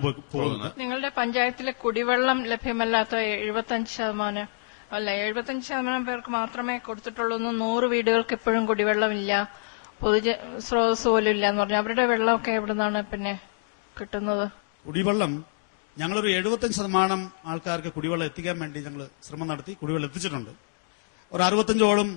രീതിയിലാണ് പോകുന്നത്. നിങ്ങളുടെ പഞ്ചായത്തിലെ കുടിവെള്ളം ലഭ്യമല്ലാത്ത 75% അല്ല 75% പേർക്ക് മാത്രമേ കൊടുത്തിട്ടുള്ളൂ. 100 വീടുകൾക്ക് ഇപ്പോഴും കുടിവെള്ളമില്ല, സ്രോതസ് പോലും ഇല്ല എന്ന് പറഞ്ഞു. അവരുടെ വെള്ളമൊക്കെ എവിടെ നിന്നാണ് പിന്നെ കിട്ടുന്നത്? കുടിവെള്ളം ഞങ്ങളൊരു 75% ആൾക്കാർക്ക് കുടിവെള്ളം എത്തിക്കാൻ വേണ്ടി ഞങ്ങൾ ശ്രമം നടത്തി കുടിവെള്ളം എത്തിച്ചിട്ടുണ്ട്. ഒരു 65ഓളം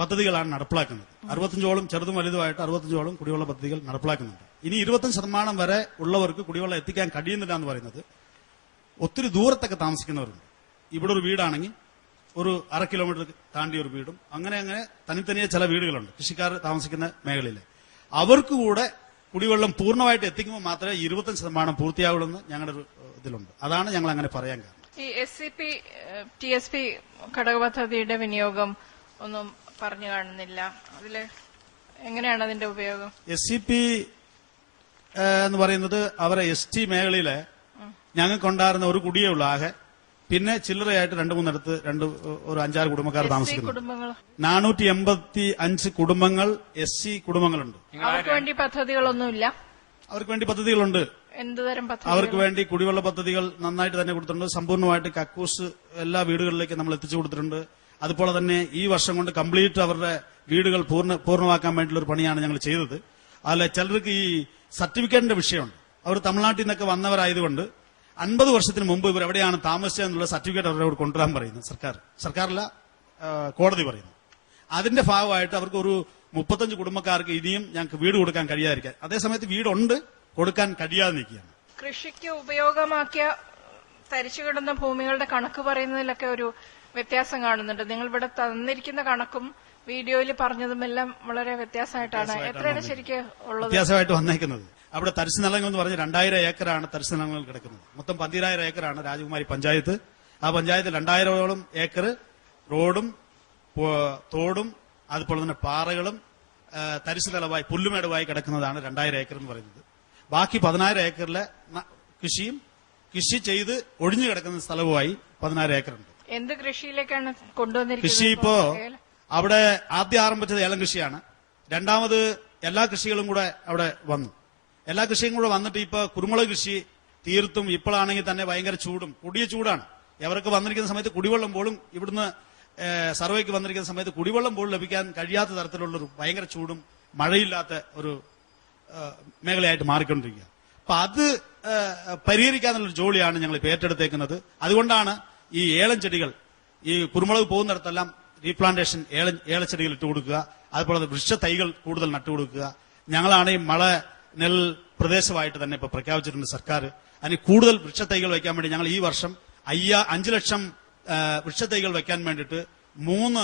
പദ്ധതികളാണ് നടപ്പിലാക്കുന്നത്. 65ഓളം ചെറുതും വലുതുമായിട്ട് 65ഓളം കുടിവെള്ള പദ്ധതികൾ നടപ്പിലാക്കുന്നുണ്ട്. ഇനി 25% വരെ ഉള്ളവർക്ക് കുടിവെള്ളം എത്തിക്കാൻ കഴിയുന്നില്ല എന്ന് പറയുന്നത് ഒത്തിരി ദൂരത്തൊക്കെ താമസിക്കുന്നവരുണ്ട്. ഇവിടെ ഒരു വീടാണെങ്കിൽ ഒരു 1/2 കിലോമീറ്റർ താണ്ടിയ ഒരു വീടും അങ്ങനെ തനിത്തനിയെ ചില വീടുകളുണ്ട് കൃഷിക്കാർ താമസിക്കുന്ന മേഖലയിൽ. അവർക്ക് കൂടെ കുടിവെള്ളം പൂർണ്ണമായിട്ട് എത്തിക്കുമ്പോൾ മാത്രമേ 25% പൂർത്തിയാവുള്ളൂ എന്ന് ഞങ്ങളുടെ ഒരു ഇതിലുണ്ട്. അതാണ് ഞങ്ങൾ അങ്ങനെ പറയാൻ കാരണം. ഈ SCP TSP ഘടക പദ്ധതിയുടെ വിനിയോഗം ഒന്നും പറഞ്ഞു കാണുന്നില്ല. അതില് എങ്ങനെയാണ് അതിന്റെ ഉപയോഗം? SCP എന്ന് പറയുന്നത് അവരെ ST മേഖലയിലെ ഞങ്ങൾക്കുണ്ടായിരുന്ന ഒരു കുടിയേ ഉള്ളൂ ആകെ. പിന്നെ ചില്ലറയായിട്ട് 2-3 ഒരു 5-6 കുടുംബക്കാർ താമസിക്കുന്നു. 485 കുടുംബങ്ങൾ SC കുടുംബങ്ങളുണ്ട്. അവർക്ക് വേണ്ടി പദ്ധതികളൊന്നുമില്ല. അവർക്ക് വേണ്ടി പദ്ധതികളുണ്ട്. എന്തുതരം പദ്ധതി? അവർക്ക് വേണ്ടി കുടിവെള്ള പദ്ധതികൾ നന്നായിട്ട് തന്നെ കൊടുത്തിട്ടുണ്ട്. സമ്പൂർണ്ണമായിട്ട് കക്കൂസ് എല്ലാ വീടുകളിലേക്ക് നമ്മൾ എത്തിച്ചു കൊടുത്തിട്ടുണ്ട്. അതുപോലെ തന്നെ ഈ വർഷം കൊണ്ട് കംപ്ലീറ്റ് അവരുടെ വീടുകൾ പൂർണ്ണമാക്കാൻ വേണ്ടിയുള്ള ഒരു പണിയാണ് ഞങ്ങൾ ചെയ്തത്. അതിലെ ചിലർക്ക് ഈ സർട്ടിഫിക്കറ്റിന്റെ വിഷയമുണ്ട്. അവർ തമിഴ്നാട്ടിൽ നിന്നൊക്കെ വന്നവരായതുകൊണ്ട് 50 വർഷത്തിന് മുമ്പ് ഇവർ എവിടെയാണ് താമസിച്ചതെന്നുള്ള സർട്ടിഫിക്കറ്റ് അവരോട് കൊണ്ടുവരാൻ പറയുന്നത് സർക്കാരല്ല കോടതി പറയുന്നു. അതിന്റെ ഭാഗമായിട്ട് അവർക്ക് ഒരു 35 കുടുംബക്കാർക്ക് ഇനിയും ഞങ്ങൾക്ക് വീട് കൊടുക്കാൻ കഴിയാതിരിക്കാൻ, അതേസമയത്ത് വീടുണ്ട് കൊടുക്കാൻ കഴിയാതെ നിൽക്കുകയാണ്. കൃഷിക്ക് ഉപയോഗമാക്കിയ തരിച്ചുകിടന്ന ഭൂമികളുടെ കണക്ക് പറയുന്നതിലൊക്കെ ഒരു വ്യത്യാസം കാണുന്നുണ്ട്. നിങ്ങൾ ഇവിടെ തന്നിരിക്കുന്ന കണക്കും വീഡിയോയിൽ പറഞ്ഞതുമെല്ലാം വളരെ വ്യത്യാസമായിട്ടാണ്. എത്രയാണ് ശരിക്കും ഉള്ളത്? വ്യത്യാസമായിട്ട് വന്നേക്കുന്നത് അവിടെ തരിശു നിലങ്ങൾ എന്ന് പറഞ്ഞ് 2000 ഏക്കറാണ് തരിശു നിലങ്ങൾ കിടക്കുന്നത്. മൊത്തം 12000 ഏക്കറാണ് രാജകുമാരി പഞ്ചായത്ത്. ആ പഞ്ചായത്തിൽ 2000ഓളം ഏക്കർ റോഡും തോടും അതുപോലെ തന്നെ പാറകളും തരിശു നിലമായി പുല്ലുമേടുമായി കിടക്കുന്നതാണ് 2000 ഏക്കർ എന്ന് പറയുന്നത്. ബാക്കി 10000 ഏക്കറിലെ കൃഷി ചെയ്ത് ഒഴിഞ്ഞു കിടക്കുന്ന സ്ഥലവുമായി 10000 ഏക്കറുണ്ട്. എന്ത് കൃഷിയിലേക്കാണ് കൊണ്ടുവന്നിരിക്കുന്നത്? കൃഷി ഇപ്പോ അവിടെ ആദ്യം ആരംഭിച്ചത് ഏലം കൃഷിയാണ്. രണ്ടാമത് എല്ലാ കൃഷികളും കൂടെ അവിടെ വന്നു. എല്ലാ കൃഷിയും കൂടെ വന്നിട്ട് ഇപ്പൊ കുരുമുളക് കൃഷി തീർത്തും ഇപ്പോഴാണെങ്കിൽ തന്നെ ഭയങ്കര കൊടിയ ചൂടാണ്. എവർക്ക് വന്നിരിക്കുന്ന സമയത്ത് കുടിവെള്ളം പോലും ഇവിടുന്ന് സർവേക്ക് വന്നിരിക്കുന്ന സമയത്ത് കുടിവെള്ളം പോലും ലഭിക്കാൻ കഴിയാത്ത തരത്തിലുള്ളൊരു ഭയങ്കര ചൂടും മഴയില്ലാത്ത ഒരു മേഖലയായിട്ട് മാറിക്കൊണ്ടിരിക്കുക. അപ്പൊ അത് പരിഹരിക്കാനുള്ളൊരു ജോലിയാണ് ഞങ്ങൾ ഇപ്പൊ ഏറ്റെടുത്തേക്കുന്നത്. അതുകൊണ്ടാണ് ഈ ഏലം ചെടികൾ ഈ കുരുമുളക് പോകുന്നിടത്തെല്ലാം റീപ്ലാന്റേഷൻ ഏലച്ചെടികൾ ഇട്ട് കൊടുക്കുക, അതുപോലെ വൃക്ഷ തൈകൾ കൂടുതൽ നട്ടുകൊടുക്കുക. ഞങ്ങളാണ് ഈ നെൽ പ്രദേശമായിട്ട് തന്നെ ഇപ്പൊ പ്രഖ്യാപിച്ചിട്ടുണ്ട് സർക്കാർ. അതിന് കൂടുതൽ വൃക്ഷത്തൈകൾ വയ്ക്കാൻ വേണ്ടി ഞങ്ങൾ ഈ വർഷം 5 ലക്ഷം വൃക്ഷത്തൈകൾ വയ്ക്കാൻ വേണ്ടിയിട്ട് 3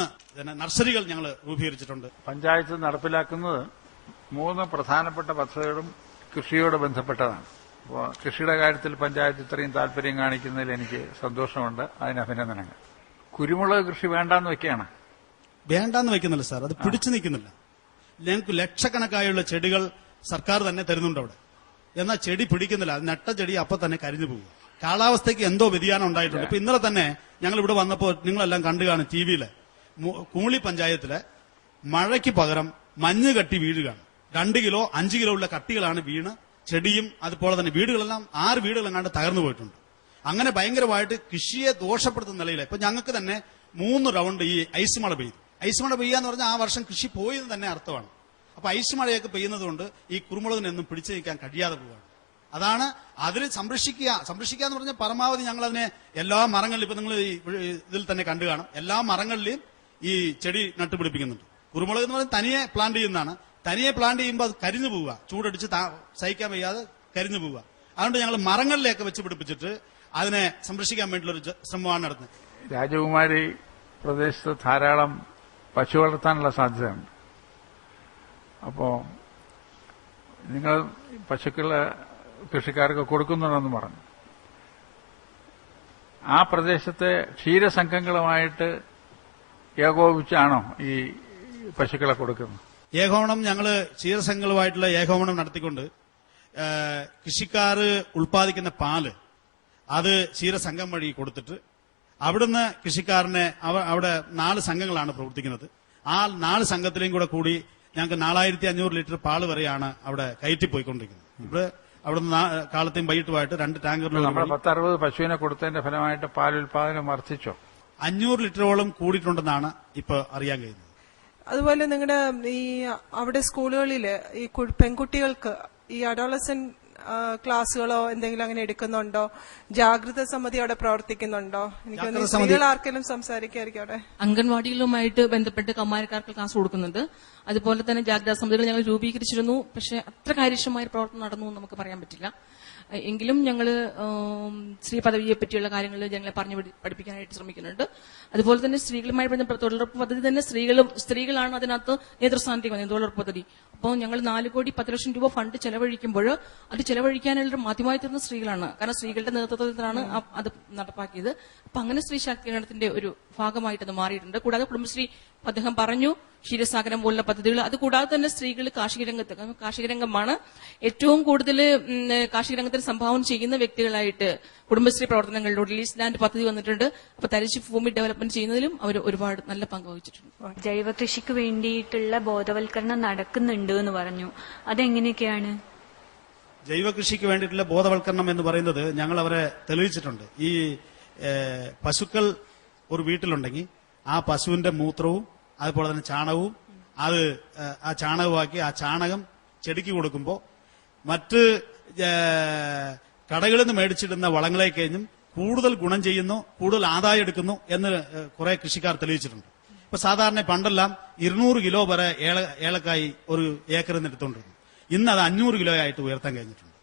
നഴ്സറികൾ ഞങ്ങൾ രൂപീകരിച്ചിട്ടുണ്ട്. പഞ്ചായത്ത് നടപ്പിലാക്കുന്നത് 3 പ്രധാനപ്പെട്ട പദ്ധതികളും കൃഷിയോട് ബന്ധപ്പെട്ടതാണ്. അപ്പോൾ കൃഷിയുടെ കാര്യത്തിൽ പഞ്ചായത്ത് ഇത്രയും താല്പര്യം കാണിക്കുന്നതിൽ എനിക്ക് സന്തോഷമുണ്ട്. അതിന് അഭിനന്ദനങ്ങൾ. കുരുമുളക് കൃഷി വേണ്ടാന്ന് വെക്കുകയാണ്. വേണ്ടാന്ന് വെക്കുന്നില്ല സാർ, അത് പിടിച്ചു നിൽക്കുന്നില്ല. ഞങ്ങൾക്ക് ലക്ഷക്കണക്കായുള്ള ചെടികൾ സർക്കാർ തന്നെ തരുന്നുണ്ട് അവിടെ. എന്നാൽ ചെടി പിടിക്കുന്നില്ല. അത് നട്ട ചെടി അപ്പൊ തന്നെ കരിഞ്ഞു പോകും. കാലാവസ്ഥയ്ക്ക് എന്തോ വ്യതിയാനം ഉണ്ടായിട്ടുണ്ട്. ഇപ്പൊ ഇന്നലെ തന്നെ ഞങ്ങൾ ഇവിടെ വന്നപ്പോൾ നിങ്ങളെല്ലാം കണ്ടു കാണും ടിവിയില്, കുമുളി പഞ്ചായത്തിലെ മഴയ്ക്ക് പകരം മഞ്ഞ് കട്ടി വീഴുകയാണ്. 2 കിലോ 5 കിലോ ഉള്ള കട്ടികളാണ് വീണ് ചെടിയും അതുപോലെ തന്നെ വീടുകളെല്ലാം 6 വീടുകളെങ്ങാണ്ട് തകർന്നു പോയിട്ടുണ്ട്. അങ്ങനെ ഭയങ്കരമായിട്ട് കൃഷിയെ ദോഷപ്പെടുത്തുന്ന നിലയിൽ ഇപ്പൊ ഞങ്ങൾക്ക് തന്നെ 3 റൗണ്ട് ഈ ഐസ് മഴ പെയ്തു. ഐസ് മഴ പെയ്യാന്ന് പറഞ്ഞാൽ ആ വർഷം കൃഷി പോയെന്ന് തന്നെ അർത്ഥമാണ്. അപ്പൊ ഐസ് മഴയൊക്കെ പെയ്യുന്നത് കൊണ്ട് ഈ കുരുമുളകിനൊന്നും പിടിച്ചു നിൽക്കാൻ കഴിയാതെ പോവുകയാണ്. അതാണ് അതിൽ സംരക്ഷിക്കുക എന്ന് പറഞ്ഞാൽ പരമാവധി ഞങ്ങൾ അതിനെ എല്ലാ മരങ്ങളിലും ഇപ്പൊ നിങ്ങൾ ഇതിൽ തന്നെ കണ്ടു കാണും, എല്ലാ മരങ്ങളിലും ഈ ചെടി നട്ടുപിടിപ്പിക്കുന്നുണ്ട്. കുരുമുളക് എന്ന് പറഞ്ഞാൽ തനിയെ പ്ലാന്റ് ചെയ്യുന്നതാണ്. തനിയെ പ്ലാന്റ് ചെയ്യുമ്പോൾ അത് കരിഞ്ഞു പോവുക, ചൂടടിച്ച് സഹിക്കാൻ വയ്യാതെ കരിഞ്ഞു പോവുക. അതുകൊണ്ട് ഞങ്ങൾ മരങ്ങളിലേക്ക് വെച്ച് പിടിപ്പിച്ചിട്ട് അതിനെ സംരക്ഷിക്കാൻ വേണ്ടിയുള്ള ഒരു ശ്രമമാണ് നടത്തുന്നത്. രാജകുമാരി പ്രദേശത്ത് ധാരാളം പശു വളർത്താനുള്ള സാധ്യതയുണ്ട്. അപ്പോ നിങ്ങൾ പശുക്കളെ കൃഷിക്കാർക്ക് കൊടുക്കുന്നുണ്ടെന്ന് പറഞ്ഞു. ആ പ്രദേശത്തെ ക്ഷീരസംഘങ്ങളുമായിട്ട് ഏകോപിച്ചാണോ ഈ പശുക്കളെ കൊടുക്കുന്നത്? ഏകോപനം ഞങ്ങള് ക്ഷീരസംഘങ്ങളുമായിട്ടുള്ള ഏകോപനം നടത്തിക്കൊണ്ട് കൃഷിക്കാർ ഉൽപ്പാദിക്കുന്ന പാല് അത് ക്ഷീരസംഘം വഴി കൊടുത്തിട്ട് അവിടുന്ന് കൃഷിക്കാരനെ അവിടെ 4 സംഘങ്ങളാണ് പ്രവർത്തിക്കുന്നത്. ആ 4 സംഘത്തിലേയും കൂടി ഞങ്ങൾക്ക് 4500 ലിറ്റർ പാല് വരെയാണ് അവിടെ കയറ്റിപ്പോയിക്കൊണ്ടിരിക്കുന്നത്. ഇവിടെ അവിടുന്ന് കാലത്തെയും വൈകിട്ടുമായിട്ട് 2 ടാങ്കറിൽ നമ്മൾ 10-60 പശുവിനെ കൊടുത്തതിന്റെ ഫലമായിട്ട് പാലുൽപാദനം വർദ്ധിച്ചോ? 500 ലിറ്ററോളം കൂടിയിട്ടുണ്ടെന്നാണ് ഇപ്പൊ അറിയാൻ കഴിയുന്നത്. അതുപോലെ നിങ്ങളുടെ ഈ അവിടെ സ്കൂളുകളില് ഈ പെൺകുട്ടികൾക്ക് ഈ അഡോളസെന്റ് ക്ലാസ്സുകളോ എന്തെങ്കിലും അങ്ങനെ എടുക്കുന്നുണ്ടോ? ജാഗ്രത സമിതി അവിടെ പ്രവർത്തിക്കുന്നുണ്ടോ? എനിക്ക് സ്ത്രീകൾ ആർക്കെങ്കിലും സംസാരിക്കായിരിക്കും അവിടെ. അംഗൻവാടികളുമായിട്ട് ബന്ധപ്പെട്ട് കൗമാരക്കാർക്ക് ക്ലാസ് കൊടുക്കുന്നുണ്ട്. അതുപോലെ തന്നെ ജാഗ്രതാ സമിതികൾ ഞങ്ങൾ രൂപീകരിച്ചിരുന്നു. പക്ഷെ അത്ര കാര്യക്ഷമമായ പ്രവർത്തനം നടന്നു എന്ന് നമുക്ക് പറയാൻ പറ്റില്ല. എങ്കിലും ഞങ്ങൾ സ്ത്രീ പദവിയെ പറ്റിയുള്ള കാര്യങ്ങൾ ഞങ്ങളെ പറഞ്ഞു പഠിപ്പിക്കാനായിട്ട് ശ്രമിക്കുന്നുണ്ട്. അതുപോലെ തന്നെ സ്ത്രീകളുമായി ബന്ധപ്പെട്ട തൊഴിലുറപ്പ് പദ്ധതി തന്നെ സ്ത്രീകളാണ് അതിനകത്ത് നേതൃസ്ഥാനത്തേക്ക് വന്നത്. തൊഴിലുറപ്പ് പദ്ധതി അപ്പോൾ ഞങ്ങൾ 4 കോടി 10 ലക്ഷം രൂപ ഫണ്ട് ചെലവഴിക്കുമ്പോൾ അത് ചെലവഴിക്കാനുള്ള മാധ്യമമായി തീർന്ന സ്ത്രീകളാണ്. കാരണം സ്ത്രീകളുടെ നേതൃത്വത്തിലാണ് അത് നടപ്പാക്കിയത്. അപ്പൊ അങ്ങനെ സ്ത്രീ ശാക്തീകരണത്തിന്റെ ഒരു ഭാഗമായിട്ട് അത് മാറിയിട്ടുണ്ട്. കൂടാതെ കുടുംബശ്രീ അദ്ദേഹം പറഞ്ഞു ക്ഷീരസാഗരം പോലുള്ള പദ്ധതികൾ. അതുകൂടാതെ തന്നെ സ്ത്രീകൾ കാർഷിക രംഗമാണ് ഏറ്റവും കൂടുതൽ കാർഷിക രംഗത്തിന് സംഭാവന ചെയ്യുന്ന വ്യക്തികളായിട്ട് കുടുംബശ്രീ പ്രവർത്തനങ്ങളിലൂടെ റിലീസ് ലാൻഡ് പദ്ധതി വന്നിട്ടുണ്ട്. അപ്പൊ തരിശ് ഭൂമി ഡെവലപ്മെന്റ് ചെയ്യുന്നതിലും അവർ ഒരുപാട് നല്ല പങ്ക് വഹിച്ചിട്ടുണ്ട്. ജൈവ കൃഷിക്ക് വേണ്ടിയിട്ടുള്ള ബോധവൽക്കരണം നടക്കുന്നുണ്ട് എന്ന് പറഞ്ഞു. അതെങ്ങനെയൊക്കെയാണ്? ജൈവ കൃഷിക്ക് വേണ്ടിയിട്ടുള്ള ബോധവൽക്കരണം എന്ന് പറയുന്നത് ഞങ്ങൾ അവരെ തെളിയിച്ചിട്ടുണ്ട്. ഈ പശുക്കൾ ഒരു വീട്ടിലുണ്ടെങ്കിൽ ആ പശുവിന്റെ മൂത്രവും അതുപോലെ തന്നെ ചാണകവും ആ ചാണകമാക്കി ആ ചാണകം ചെടിക്ക് കൊടുക്കുമ്പോൾ മറ്റ് കടകളിൽ നിന്ന് മേടിച്ചിടുന്ന വളങ്ങളെ കഴിഞ്ഞും കൂടുതൽ ഗുണം ചെയ്യുന്നു, കൂടുതൽ ആദായം എടുക്കുന്നു എന്ന് കുറെ കൃഷിക്കാർ തെളിയിച്ചിട്ടുണ്ട്. ഇപ്പൊ സാധാരണ പണ്ടെല്ലാം 200 കിലോ വരെ ഏലക്കായി ഒരു ഏക്കറിൽ നിന്ന് എടുത്തുകൊണ്ടിരുന്നു. ഇന്ന് അത് 500 കിലോ ആയിട്ട് ഉയർത്താൻ കഴിഞ്ഞിട്ടുണ്ട്.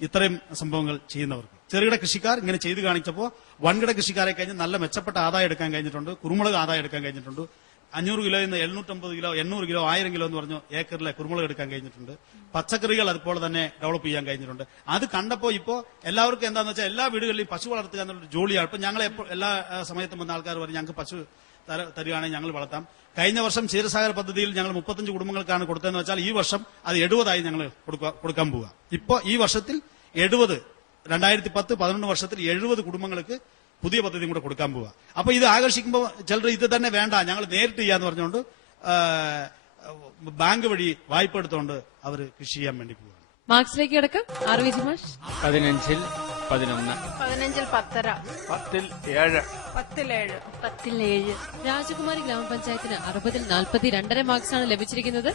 ഇത്രയും സംഭവങ്ങൾ ചെയ്യുന്നവർക്ക് ചെറുകിട കൃഷിക്കാർ ഇങ്ങനെ ചെയ്തു കാണിച്ചപ്പോൾ വൻകിട കൃഷിക്കാരെ കഴിഞ്ഞ് നല്ല മെച്ചപ്പെട്ട ആദായം എടുക്കാൻ കഴിഞ്ഞിട്ടുണ്ട്. കുരുമുളക് ആദായം എടുക്കാൻ കഴിഞ്ഞിട്ടുണ്ട്. 500 കിലോയിൽ നിന്ന് 750 കിലോ 800 കിലോ 1000 കിലോ എന്ന് പറഞ്ഞു ഏക്കറിലെ കുരുമുളക് എടുക്കാൻ കഴിഞ്ഞിട്ടുണ്ട്. പച്ചക്കറികൾ അതുപോലെ തന്നെ ഡെവലപ്പ് ചെയ്യാൻ കഴിഞ്ഞിട്ടുണ്ട്. അത് കണ്ടപ്പോൾ ഇപ്പോ എല്ലാവർക്കും എന്താണെന്ന് വെച്ചാൽ എല്ലാ വീടുകളിലും പശു വളർത്തുക എന്നുള്ളൊരു ജോലിയാണ്. ഇപ്പൊ ഞങ്ങൾ എല്ലാ സമയത്തും വന്ന ആൾക്കാർ പറയും ഞങ്ങൾക്ക് പശു തരികയാണെങ്കിൽ ഞങ്ങൾ വളർത്താം. കഴിഞ്ഞ വർഷം ക്ഷീരസാഗർ പദ്ധതിയിൽ ഞങ്ങൾ 35 കുടുംബങ്ങൾക്കാണ് കൊടുത്തതെന്ന് വെച്ചാൽ ഈ വർഷം അത് 70 ഞങ്ങൾ കൊടുക്കാൻ പോവുക. ഇപ്പൊ ഈ വർഷത്തിൽ 70 2010-11 വർഷത്തിൽ 70 കുടുംബങ്ങൾക്ക് പുതിയ പദ്ധതിയും കൂടെ കൊടുക്കാൻ പോവുക. അപ്പൊ ഇത് ആകർഷിക്കുമ്പോൾ ചിലർ ഇത് തന്നെ വേണ്ട ഞങ്ങൾ നേരിട്ട് ചെയ്യാന്ന് പറഞ്ഞുകൊണ്ട് ബാങ്ക് വഴി വായ്പ എടുത്തുകൊണ്ട് അവർ കൃഷി ചെയ്യാൻ വേണ്ടി പോവുക. മാർക്സിലേക്ക് കിടക്കാം. 15-11 15-10 10-7 10-7 രാജകുമാരി ഗ്രാമപഞ്ചായത്തിന് 60-ൽ 42.5 മാർക്സാണ് ലഭിച്ചിരിക്കുന്നത്.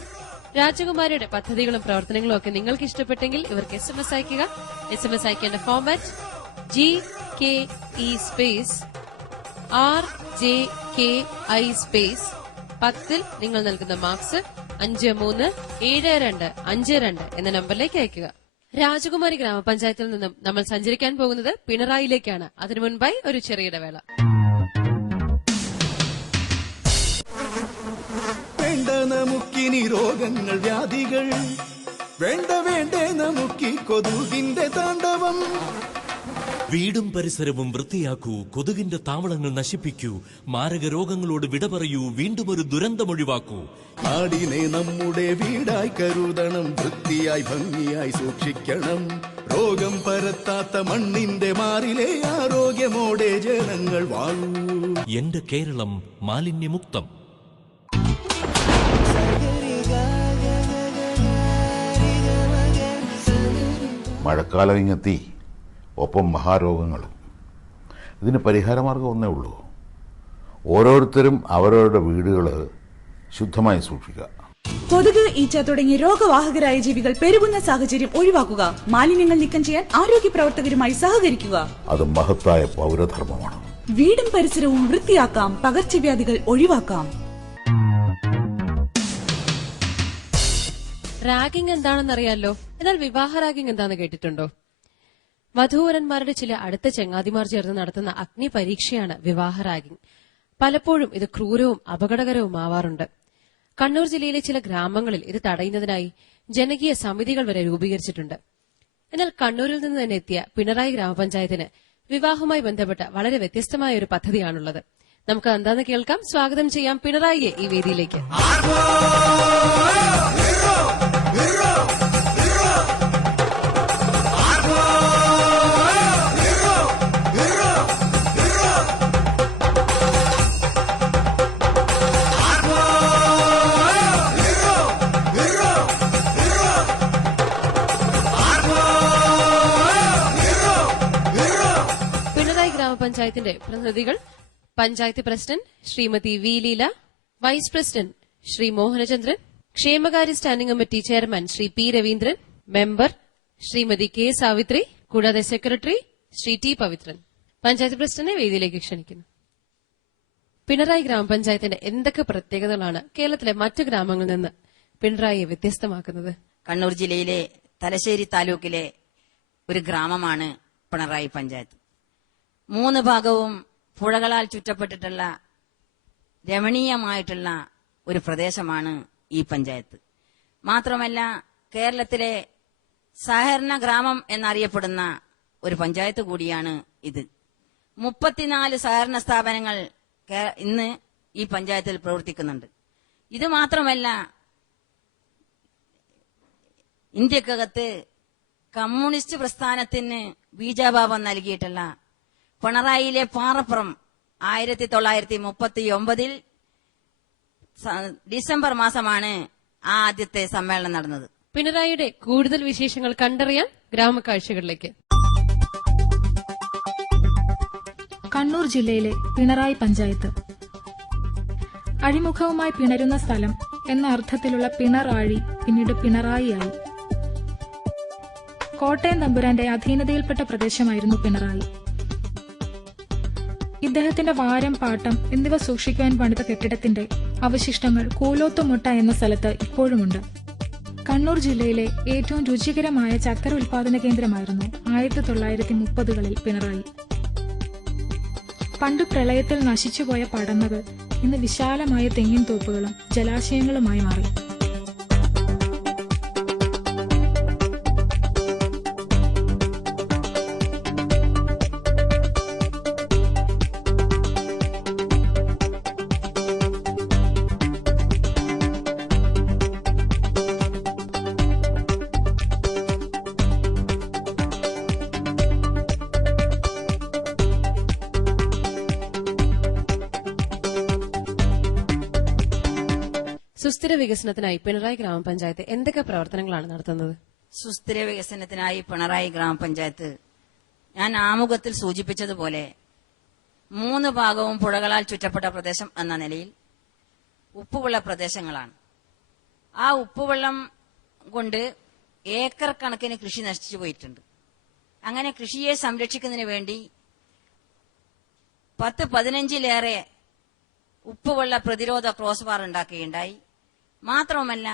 രാജകുമാരിയുടെ പദ്ധതികളും പ്രവർത്തനങ്ങളും ഒക്കെ നിങ്ങൾക്ക് ഇഷ്ടപ്പെട്ടെങ്കിൽ ഇവർക്ക് SMS അയക്കുക. SMS അയക്കേണ്ട format GKE space RJKI space 10-ൽ നിങ്ങൾ നൽകുന്ന മാർക്സ് 537252 എന്ന നമ്പറിലേക്ക് അയക്കുക. രാജകുമാരി ഗ്രാമപഞ്ചായത്തിൽ നിന്നും നമ്മൾ സഞ്ചരിക്കാൻ പോകുന്നത് പിണറായിലേക്കാണ്. അതിനു മുൻപായി ഒരു ചെറിയ ഇടവേള. വേണ്ട നമുക്കിനി രോഗങ്ങൾ വ്യാധികൾ, വേണ്ടേ നമുക്കി കൊതുകിന്റെ താണ്ഡവം. വീടും പരിസരവും വൃത്തിയാക്കൂ, കൊതുകിന്റെ താവളങ്ങൾ നശിപ്പിക്കൂ, മാരക രോഗങ്ങളോട് വിട പറയൂ, വീണ്ടും ഒരു ദുരന്തമൊഴിവാക്കൂ. നാടിനെ നമ്മുടെ വീടായി കരുതണം, വൃത്തിയായി ഭംഗിയായി സൂക്ഷിക്കണം. രോഗം പരത്താത്ത മണ്ണിന്റെ മാറിലെ ആരോഗ്യമോടെ ജനങ്ങൾ വാഴൂ. എന്റെ കേരളം മാലിന്യമുക്തം. മഴക്കാലം ഇങ്ങെത്തി, ഒപ്പം മഹാരോഗങ്ങളും. ഇതിന് പരിഹാരമാർഗം ഒന്നേ ഉള്ളൂ. ഓരോരുത്തരും അവരവരുടെ വീടുകൾ ശുദ്ധമായി സൂക്ഷിക്കുക. കൊതുക്, ഈച്ച തുടങ്ങിയ രോഗവാഹകരായ ജീവികൾ പെരുകുന്ന സാഹചര്യം ഒഴിവാക്കുക. മാലിന്യങ്ങൾ നീക്കം ചെയ്യാൻ ആരോഗ്യ പ്രവർത്തകരുമായി സഹകരിക്കുക. അത് മഹത്തായ പൗരധർമ്മമാണ്. വീടും പരിസരവും വൃത്തിയാക്കാം, പകർച്ചവ്യാധികൾ ഒഴിവാക്കാം. റാഗിംഗ് എന്താണെന്നറിയാലോ. എന്നാൽ വിവാഹ റാഗിംഗ് എന്താണെന്ന് കേട്ടിട്ടുണ്ടോ? വധൂവരന്മാരുടെ ചില അടുത്ത ചങ്ങാതിമാർ ചേർന്ന് നടത്തുന്ന അഗ്നി പരീക്ഷയാണ് വിവാഹ റാഗിംഗ്. പലപ്പോഴും ഇത് ക്രൂരവും അപകടകരവുമാവാറുണ്ട്. കണ്ണൂർ ജില്ലയിലെ ചില ഗ്രാമങ്ങളിൽ ഇത് തടയുന്നതിനായി ജനകീയ സമിതികൾ വരെ രൂപീകരിച്ചിട്ടുണ്ട്. എന്നാൽ കണ്ണൂരിൽ നിന്ന് തന്നെ എത്തിയ പിണറായി ഗ്രാമപഞ്ചായത്തിന് വിവാഹവുമായി ബന്ധപ്പെട്ട വളരെ വ്യത്യസ്തമായ ഒരു പദ്ധതിയാണുള്ളത്. നമുക്ക് എന്താന്ന് കേൾക്കാം. സ്വാഗതം ചെയ്യാം പിണറായിയെ ഈ വേദിയിലേക്ക്. ഗ്രാമപഞ്ചായത്തിന്റെ പ്രതിനിധികൾ panchayat president Shrimati V Leela, vice president Shri Mohanachandran, ക്ഷേമകാര്യ standing committee chairman Shri P Raveendran, member Shrimati K Savithri, കൂടാതെ സെക്രട്ടറി ശ്രീ ടി പവിത്രൻ. പഞ്ചായത്ത് പ്രസിഡന്റിനെ വേദിയിലേക്ക് ക്ഷണിക്കുന്നു. പിണറായി ഗ്രാമപഞ്ചായത്തിന്റെ എന്തൊക്കെ പ്രത്യേകതകളാണ് കേരളത്തിലെ മറ്റു ഗ്രാമങ്ങളിൽ നിന്ന് പിണറായിയെ വ്യത്യസ്തമാക്കുന്നത്? കണ്ണൂർ ജില്ലയിലെ തലശ്ശേരി താലൂക്കിലെ ഒരു ഗ്രാമമാണ് പിണറായി പഞ്ചായത്ത്. 3 ഭാഗവും പുഴകളാൽ ചുറ്റപ്പെട്ടിട്ടുള്ള രമണീയമായിട്ടുള്ള ഒരു പ്രദേശമാണ് ഈ പഞ്ചായത്ത്. മാത്രമല്ല കേരളത്തിലെ സഹകരണ ഗ്രാമം എന്നറിയപ്പെടുന്ന ഒരു പഞ്ചായത്ത് കൂടിയാണ് ഇത്. 34 സഹകരണ സ്ഥാപനങ്ങൾ ഇന്ന് ഈ പഞ്ചായത്തിൽ പ്രവർത്തിക്കുന്നുണ്ട്. ഇത് മാത്രമല്ല, ഇന്ത്യക്കകത്ത് കമ്മ്യൂണിസ്റ്റ് പ്രസ്ഥാനത്തിന് ബീജാഭാവം നൽകിയിട്ടുള്ള പിണറായിയിലെ പാറപ്പുറം 1939 ഡിസംബർ മാസമാണ് ആദ്യത്തെ സമ്മേളനം നടന്നത്. പിണറായിയുടെ കൂടുതൽ വിശേഷങ്ങൾ കണ്ടറിയാൻ ഗ്രാമക്കാഴ്ചകളിലേക്ക്. കണ്ണൂർ ജില്ലയിലെ പിണറായി പഞ്ചായത്ത്. അഴിമുഖവുമായി പിണരുന്ന സ്ഥലം എന്ന അർത്ഥത്തിലുള്ള പിണറാഴി പിന്നീട് പിണറായിയായി. കോട്ടയം തമ്പുരാന്റെ അധീനതയിൽപ്പെട്ട പ്രദേശമായിരുന്നു പിണറായി. ഇദ്ദേഹത്തിന്റെ വാരം, പാട്ടം എന്നിവ സൂക്ഷിക്കുവാൻ പണിത കെട്ടിടത്തിന്റെ അവശിഷ്ടങ്ങൾ കൂലോത്തുമുട്ട എന്ന സ്ഥലത്ത് ഇപ്പോഴുമുണ്ട്. കണ്ണൂർ ജില്ലയിലെ ഏറ്റവും രുചികരമായ ചക്കര ഉൽപാദന കേന്ദ്രമായിരുന്നു 1930കളിൽ പിണറായി. പണ്ട് പ്രളയത്തിൽ നശിച്ചുപോയ പടന്നകൾ ഇന്ന് വിശാലമായ തെങ്ങിൻ തോപ്പുകളും ജലാശയങ്ങളുമായി മാറി. സുസ്ഥിര വികസനത്തിനായി പിണറായി ഗ്രാമപഞ്ചായത്ത് എന്തൊക്കെ പ്രവർത്തനങ്ങളാണ് നടത്തുന്നത്? സുസ്ഥിര വികസനത്തിനായി പിണറായി ഗ്രാമപഞ്ചായത്ത് ഞാൻ ആമുഖത്തിൽ സൂചിപ്പിച്ചതുപോലെ 3 ഭാഗവും പുഴകളാൽ ചുറ്റപ്പെട്ട പ്രദേശം എന്ന നിലയിൽ ഉപ്പുവെള്ള പ്രദേശങ്ങളാണ്. ആ ഉപ്പുവെള്ളം കൊണ്ട് ഏക്കർ കണക്കിന് കൃഷി നശിച്ചു പോയിട്ടുണ്ട്. അങ്ങനെ കൃഷിയെ സംരക്ഷിക്കുന്നതിന് വേണ്ടി 10-15ലേറെ ഉപ്പുവെള്ള പ്രതിരോധ ക്രോസ് ബാർ ഉണ്ടാക്കുകയുണ്ടായി. മാത്രവുമല്ല,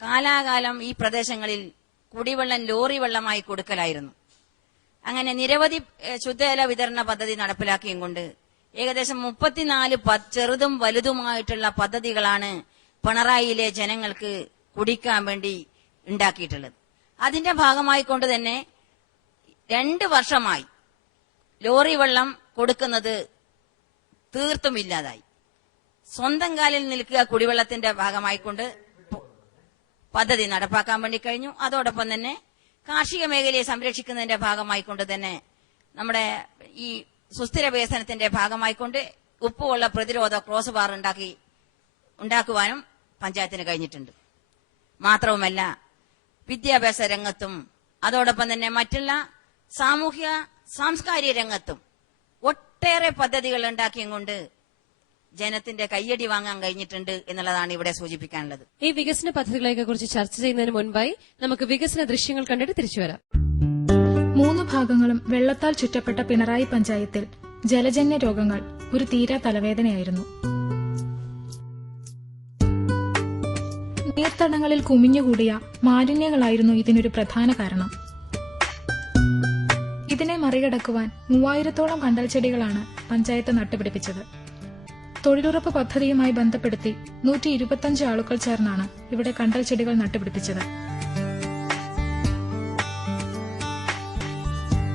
കാലാകാലം ഈ പ്രദേശങ്ങളിൽ കുടിവെള്ളം ലോറി വെള്ളമായി കൊടുക്കലായിരുന്നു. അങ്ങനെ നിരവധി ശുദ്ധജല വിതരണ പദ്ധതി നടപ്പിലാക്കിയും കൊണ്ട് ഏകദേശം 34 ചെറുതും വലുതുമായിട്ടുള്ള പദ്ധതികളാണ് പിണറായിയിലെ ജനങ്ങൾക്ക് കുടിക്കാൻ വേണ്ടി ഉണ്ടാക്കിയിട്ടുള്ളത്. അതിന്റെ ഭാഗമായിക്കൊണ്ട് തന്നെ 2 വർഷമായി ലോറി വെള്ളം കൊടുക്കുന്നത് തീർത്തും ഇല്ലാതായി. സ്വന്തം കാലിൽ നിൽക്കുക കുടിവെള്ളത്തിന്റെ ഭാഗമായിക്കൊണ്ട് പദ്ധതി നടപ്പാക്കാൻ വേണ്ടി കഴിഞ്ഞു. അതോടൊപ്പം തന്നെ കാർഷിക മേഖലയെ സംരക്ഷിക്കുന്നതിന്റെ ഭാഗമായിക്കൊണ്ട് തന്നെ നമ്മുടെ ഈ സുസ്ഥിര വികസനത്തിന്റെ ഭാഗമായിക്കൊണ്ട് ഉപ്പുവെള്ള പ്രതിരോധ ക്രോസ് ബാർ ഉണ്ടാക്കുവാനും പഞ്ചായത്തിന് കഴിഞ്ഞിട്ടുണ്ട്. മാത്രവുമല്ല, വിദ്യാഭ്യാസ രംഗത്തും അതോടൊപ്പം തന്നെ മറ്റുള്ള സാമൂഹ്യ സാംസ്കാരിക രംഗത്തും ഒട്ടേറെ പദ്ധതികൾ ഉണ്ടാക്കിയും കൊണ്ട് ജനത്തിന്റെ കയ്യടി വാങ്ങാൻ കഴിഞ്ഞിട്ടുണ്ട് എന്നുള്ളതാണ് ഇവിടെ സൂചിപ്പിക്കാനുള്ളത്. ഈ വികസന പദ്ധതികളെ കുറിച്ച് ചർച്ച ചെയ്യുന്നതിന് മുൻപായി നമുക്ക് വികസന ദൃശ്യങ്ങൾ കണ്ടിട്ട് തിരിച്ചു വരാം. 3 ഭാഗങ്ങളും വെള്ളത്താൽ ചുറ്റപ്പെട്ട പിണറായി പഞ്ചായത്തിൽ ജലജന്യ രോഗങ്ങൾ ഒരു തീരാ തലവേദനയായിരുന്നു. നീർത്തടങ്ങളിൽ കുമിഞ്ഞുകൂടിയ മാലിന്യങ്ങളായിരുന്നു ഇതിനൊരു പ്രധാന കാരണം. ഇതിനെ മറികടക്കുവാൻ 3000-ഓളം കണ്ടൽ ചെടികളാണ് പഞ്ചായത്ത് നട്ടുപിടിപ്പിച്ചത്. തൊഴിലുറപ്പ് പദ്ധതിയുമായി ബന്ധപ്പെടുത്തി 125 ആളുകൾ ചേർന്നാണ് ഇവിടെ കണ്ടൽ ചെടികൾ നട്ടുപിടിപ്പിച്ചത്.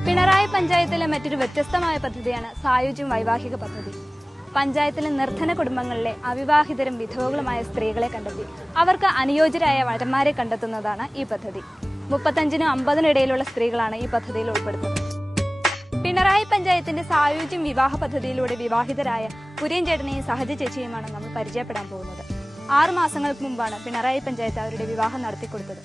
പിണറായി പഞ്ചായത്തിലെ മറ്റൊരു വ്യത്യസ്തമായ പദ്ധതിയാണ് സായുജ്യം വൈവാഹിക പദ്ധതി. പഞ്ചായത്തിലെ നിർധന കുടുംബങ്ങളിലെ അവിവാഹിതരും വിധവകളുമായ സ്ത്രീകളെ കണ്ടെത്തി അവർക്ക് അനുയോജ്യരായ വരന്മാരെ കണ്ടെത്തുന്നതാണ് ഈ പദ്ധതി. 35-നും 50-നും ഇടയിലുള്ള സ്ത്രീകളാണ് ഈ പദ്ധതിയിൽ ഉൾപ്പെടുത്തുന്നത്. പിണറായി പഞ്ചായത്തിന്റെ സായുജ്യം വിവാഹ പദ്ധതിയിലൂടെ വിവാഹിതരായ കുര്യൻ ചേട്ടനെയും സഹജ ചേച്ചിയുമാണ് നമ്മൾ പരിചയപ്പെടാൻ പോകുന്നത്. 6 മാസങ്ങൾക്ക് മുമ്പാണ് പിണറായി പഞ്ചായത്ത് അവരുടെ വിവാഹം നടത്തിക്കൊടുത്തത്.